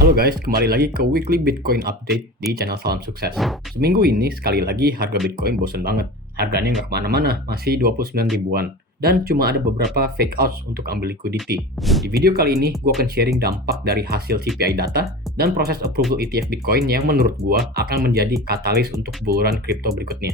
Halo guys, kembali lagi ke weekly Bitcoin update di channel Salam Sukses. Seminggu ini sekali lagi harga Bitcoin bosen banget. Harganya nggak kemana-mana, masih 29 ribuan. Dan cuma ada beberapa fake outs untuk ambil liquidity. Di video kali ini, gue akan sharing dampak dari hasil CPI data dan proses approval ETF Bitcoin yang menurut gue akan menjadi katalis untuk buluran kripto berikutnya.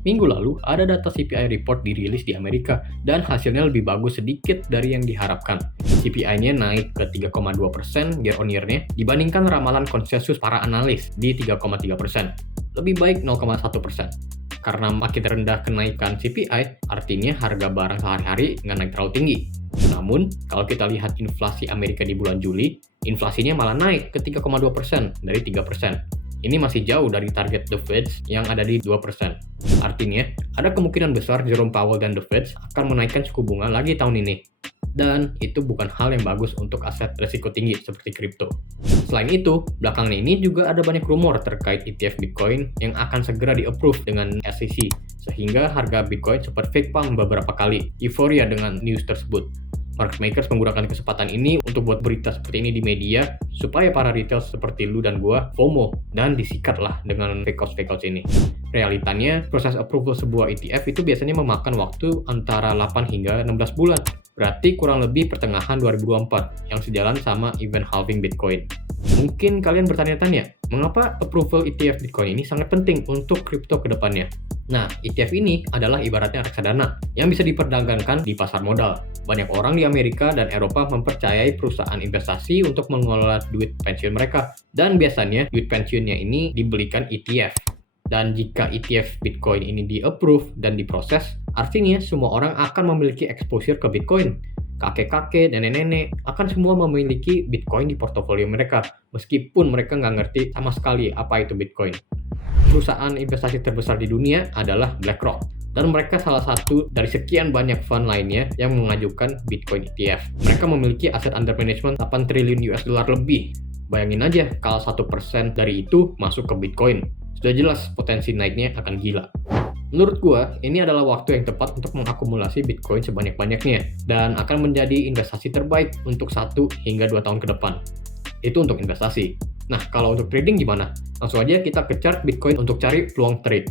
Minggu lalu, ada data CPI report dirilis di Amerika dan hasilnya lebih bagus sedikit dari yang diharapkan. CPI-nya naik ke 3,2% year on year-nya dibandingkan ramalan konsensus para analis di 3,3%. Lebih baik 0,1%. Karena makin rendah kenaikan CPI, artinya harga barang sehari-hari nggak naik terlalu tinggi. Namun, kalau kita lihat inflasi Amerika di bulan Juli, inflasinya malah naik ke 3,2% dari 3%. Ini masih jauh dari target The Fed yang ada di 2%. Artinya, ada kemungkinan besar Jerome Powell dan The Fed akan menaikkan suku bunga lagi tahun ini. Dan itu bukan hal yang bagus untuk aset risiko tinggi seperti kripto. Selain itu, belakangan ini juga ada banyak rumor terkait ETF Bitcoin yang akan segera di-approve dengan SEC, sehingga harga Bitcoin sempat fake pump beberapa kali. Euforia dengan news tersebut. Market makers menggunakan kesempatan ini untuk buat berita seperti ini di media supaya para retail seperti lu dan gua FOMO dan disikatlah dengan fake outs ini. Realitanya, proses approval sebuah ETF itu biasanya memakan waktu antara 8 hingga 16 bulan. Berarti kurang lebih pertengahan 2024 yang sejalan sama event halving Bitcoin. Mungkin kalian bertanya-tanya, mengapa approval ETF Bitcoin ini sangat penting untuk kripto ke depannya? Nah, ETF ini adalah ibaratnya reksadana yang bisa diperdagangkan di pasar modal. Banyak orang di Amerika dan Eropa mempercayai perusahaan investasi untuk mengelola duit pensiun mereka. Dan biasanya duit pensiunnya ini dibelikan ETF. Dan jika ETF Bitcoin ini di-approve dan diproses, artinya semua orang akan memiliki exposure ke Bitcoin. Kakek-kakek, nenek-nenek akan semua memiliki Bitcoin di portofolio mereka, meskipun mereka nggak ngerti sama sekali apa itu Bitcoin. Perusahaan investasi terbesar di dunia adalah BlackRock, dan mereka salah satu dari sekian banyak fund lainnya yang mengajukan Bitcoin ETF. Mereka memiliki aset under management 8 triliun US dollar lebih. Bayangin aja kalau 1% dari itu masuk ke Bitcoin. Sudah jelas potensi naiknya akan gila. Menurut gua, ini adalah waktu yang tepat untuk mengakumulasi Bitcoin sebanyak-banyaknya dan akan menjadi investasi terbaik untuk 1 hingga 2 tahun ke depan. Itu untuk investasi. Nah, kalau untuk trading gimana? Langsung aja kita ke chart Bitcoin untuk cari peluang trade.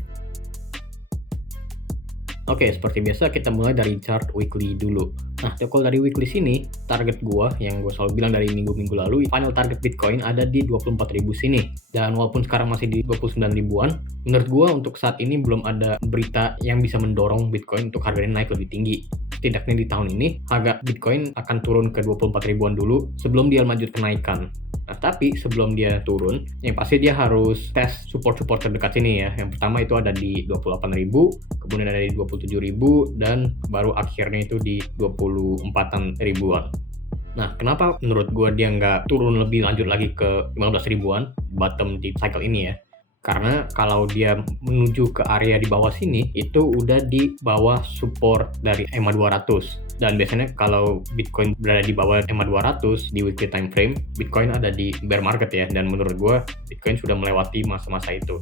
Oke, seperti biasa kita mulai dari chart weekly dulu. Nah, kalau dari weekly sini, target gua yang gue selalu bilang dari minggu-minggu lalu, final target Bitcoin ada di 24.000 sini. Dan walaupun sekarang masih di 29 ribuan, menurut gua untuk saat ini belum ada berita yang bisa mendorong Bitcoin untuk harganya naik lebih tinggi. Setidaknya di tahun ini, harga Bitcoin akan turun ke 24 ribuan dulu sebelum dia lanjut kenaikan. Nah, tapi sebelum dia turun, yang pasti dia harus tes support-support terdekat sini ya. Yang pertama itu ada di 28.000, kemudian ada di 27.000, dan baru akhirnya itu di 24 ribuan. Nah, kenapa menurut gue dia nggak turun lebih lanjut lagi ke 15 ribuan, bottom di cycle ini ya? Karena kalau dia menuju ke area di bawah sini, itu udah di bawah support dari EMA 200. Dan biasanya kalau Bitcoin berada di bawah EMA 200 di weekly time frame, Bitcoin ada di bear market ya. Dan menurut gue, Bitcoin sudah melewati masa-masa itu.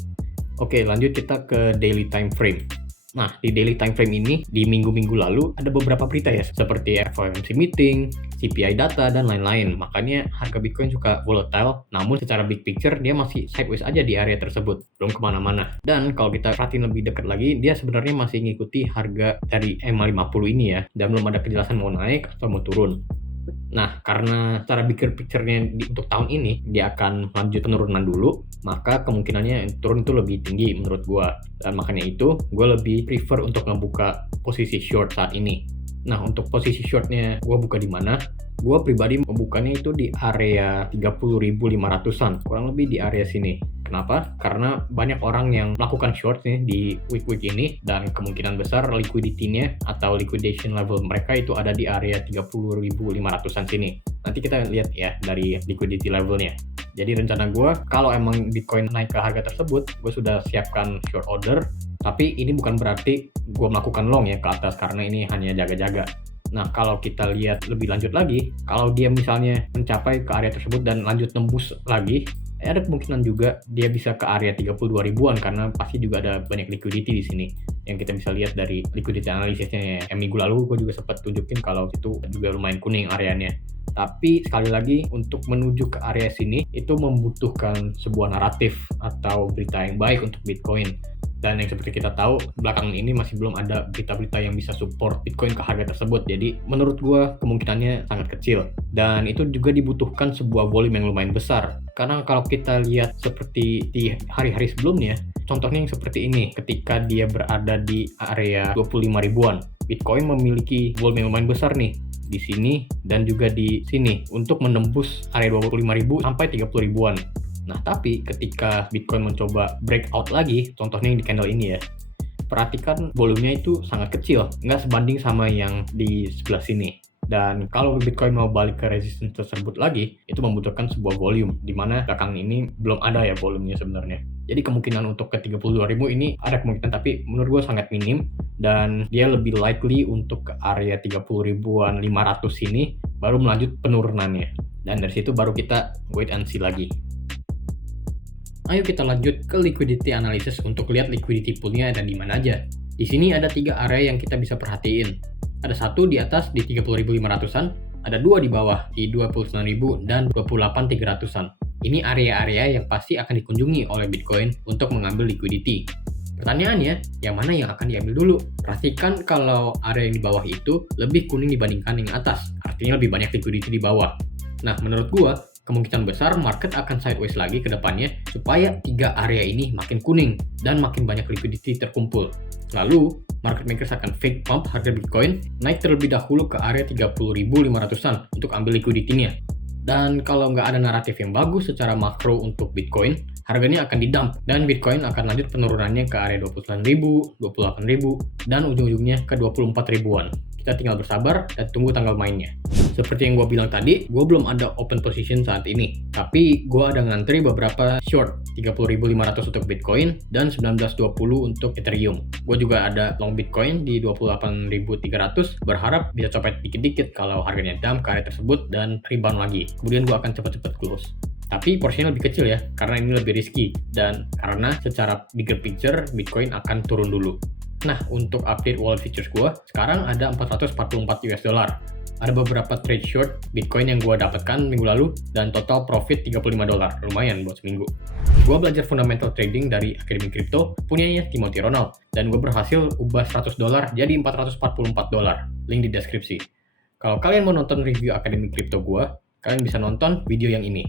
Oke, lanjut kita ke daily time frame. Nah, di daily time frame ini, di minggu-minggu lalu, ada beberapa berita ya, seperti FOMC meeting, CPI data, dan lain-lain. Makanya harga Bitcoin suka volatile, namun secara big picture, dia masih sideways aja di area tersebut, belum kemana-mana. Dan kalau kita perhatiin lebih dekat lagi, dia sebenarnya masih ngikuti harga dari EMA 50 ini ya, dan belum ada kejelasan mau naik atau mau turun. Nah, karena secara bigger picture-nya untuk tahun ini, dia akan lanjut penurunan dulu, maka kemungkinannya turun itu lebih tinggi menurut gue. Dan makanya itu, gue lebih prefer untuk ngebuka posisi short saat ini. Nah, untuk posisi short-nya gue buka di mana? Gue pribadi membukanya itu di area 30.500-an, kurang lebih di area sini. Kenapa? Karena banyak orang yang melakukan short nih di week-week ini, dan kemungkinan besar liquidity-nya atau liquidation level mereka itu ada di area 30.500-an sini. Nanti kita lihat ya dari liquidity levelnya. Jadi rencana gue, kalau emang Bitcoin naik ke harga tersebut, gue sudah siapkan short order. Tapi ini bukan berarti gue melakukan long ya ke atas, karena ini hanya jaga-jaga. Nah, kalau kita lihat lebih lanjut lagi, kalau dia misalnya mencapai ke area tersebut dan lanjut tembus lagi, ada kemungkinan juga dia bisa ke area 32 ribuan karena pasti juga ada banyak liquidity di sini. yang kita bisa lihat dari liquidity analisisnya ya. Yang minggu lalu gue juga sempat tunjukin kalau itu juga lumayan kuning areanya. Tapi sekali lagi untuk menuju ke area sini itu membutuhkan sebuah naratif atau berita yang baik untuk Bitcoin. Dan yang seperti kita tahu, belakangan ini masih belum ada berita-berita yang bisa support Bitcoin ke harga tersebut. Jadi menurut gue kemungkinannya sangat kecil. Dan itu juga dibutuhkan sebuah volume yang lumayan besar. Karena kalau kita lihat seperti di hari-hari sebelumnya, contohnya yang seperti ini, ketika dia berada di area 25 ribuan, Bitcoin memiliki volume yang lumayan besar nih di sini dan juga di sini untuk menembus area 25.000 sampai 30 ribuan. Nah, tapi ketika Bitcoin mencoba breakout lagi, contohnya yang di candle ini ya, perhatikan volumenya itu sangat kecil, nggak sebanding sama yang di sebelah sini. Dan kalau Bitcoin mau balik ke resistance tersebut lagi, itu membutuhkan sebuah volume, di mana belakangan ini belum ada ya volumenya sebenarnya. Jadi kemungkinan untuk ke 32.000 ini ada kemungkinan, tapi menurut gue sangat minim, dan dia lebih likely untuk ke area 30.500 ini, baru melanjut penurunannya. Dan dari situ baru kita wait and see lagi. Ayo kita lanjut ke liquidity analysis untuk lihat liquidity poolnya ada di mana aja. Di sini ada 3 area yang kita bisa perhatiin. Ada satu di atas di 30.500-an, ada 2 di bawah di 29.000 dan 28.300-an. Ini area-area yang pasti akan dikunjungi oleh Bitcoin untuk mengambil liquidity. Pertanyaannya, yang mana yang akan diambil dulu? Perhatikan kalau area yang di bawah itu lebih kuning dibandingkan yang atas, artinya lebih banyak liquidity di bawah. Nah, menurut gua, kemungkinan besar market akan sideways lagi ke depannya supaya 3 area ini makin kuning dan makin banyak liquidity terkumpul. Lalu, market makers akan fake pump harga Bitcoin naik terlebih dahulu ke area 30.500-an untuk ambil liquidity-nya. Dan kalau nggak ada naratif yang bagus secara makro untuk Bitcoin, harganya akan didump dan Bitcoin akan lanjut penurunannya ke area 29.000, 28.000, dan ujung-ujungnya ke 24.000-an. Kita tinggal bersabar dan tunggu tanggal mainnya. Seperti yang gue bilang tadi, gue belum ada open position saat ini. Tapi gue ada ngantri beberapa short, 30.500 untuk Bitcoin dan 19.20 untuk Ethereum. Gue juga ada long Bitcoin di 28.300, berharap bisa copet dikit-dikit kalau harganya dump ke area tersebut dan rebound lagi. Kemudian gue akan cepat-cepat close. Tapi porsinya lebih kecil ya, karena ini lebih risky. Dan karena secara bigger picture, Bitcoin akan turun dulu. Nah, untuk update wallet features gue, sekarang ada 444 US dollar. Ada beberapa trade short Bitcoin yang gue dapatkan minggu lalu, dan total profit 35 dolar. Lumayan buat seminggu. Gue belajar fundamental trading dari Akademi Crypto, punyanya Timothy Ronald, dan gue berhasil ubah 100 dolar jadi 444 dolar. Link di deskripsi. Kalau kalian mau nonton review Akademi Crypto gue, kalian bisa nonton video yang ini.